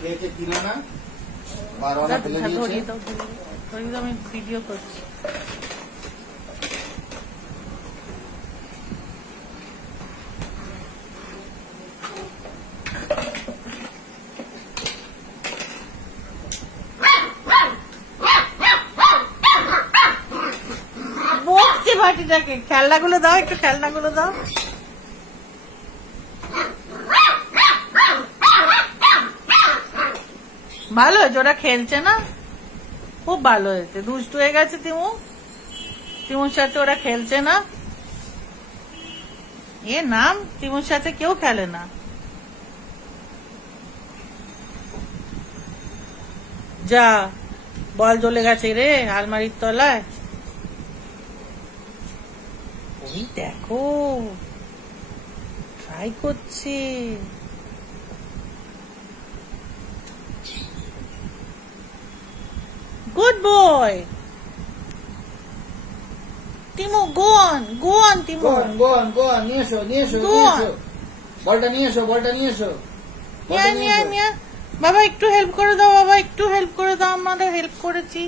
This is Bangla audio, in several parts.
খেয়েছে কিনা না, বারোয়ানা ফেলে দিয়েছে। আমি ভিডিও করছি। বকছে বাটিটাকে, খেলনাগুলো দাও, একটু খেলনাগুলো দাও। ভালো হয়েছে, ওরা খেলছে না, খুব ভালো হয়েছে। দুষ্টু হয়ে গেছে তিমুর সাথে ওরা খেলছে না। এ নাম, তিমুর সাথে কেউ খেলে না। যা, বল জ্বলে গেছে রে আলমারির তলায়। ওই দেখো ট্রাই করছে। Good boy Timu, go on Timu, go on, নিয়ে এসো বলটা নিয়ে এসো। নিয়া বাবা একটু হেল্প করে দাও, বাবা একটু হেল্প করে দাও, আমাদের হেল্প করেছি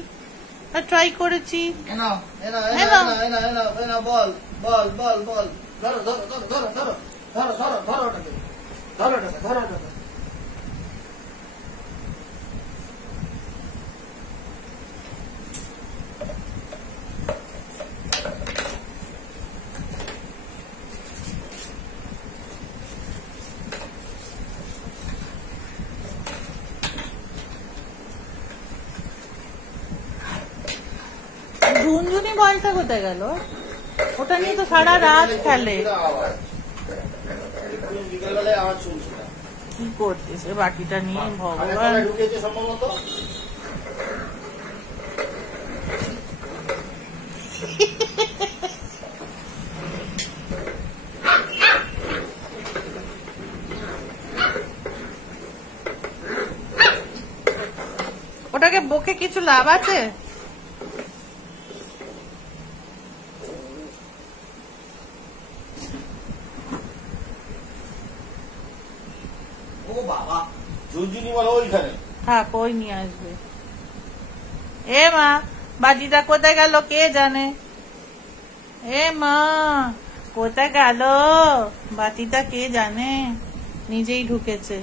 আর ট্রাই করেছি। বল ধরো। ঝুনঝুনি বলটা কোথায় গেল? ওটা নিয়ে তো সারা রাত খেলে। কি করতেছে বাকিটা নিয়ে ভগবান। সম্ভবত ওটাকে বকে কিছু লাভ আছে? থাক, ওই নিয়ে আসবে। এ মা, বাজিটা কোথায় গেল কে জানে? এ মা, কোথায় গেল বাতিটা কে জানে? নিজেই ঢুকেছে।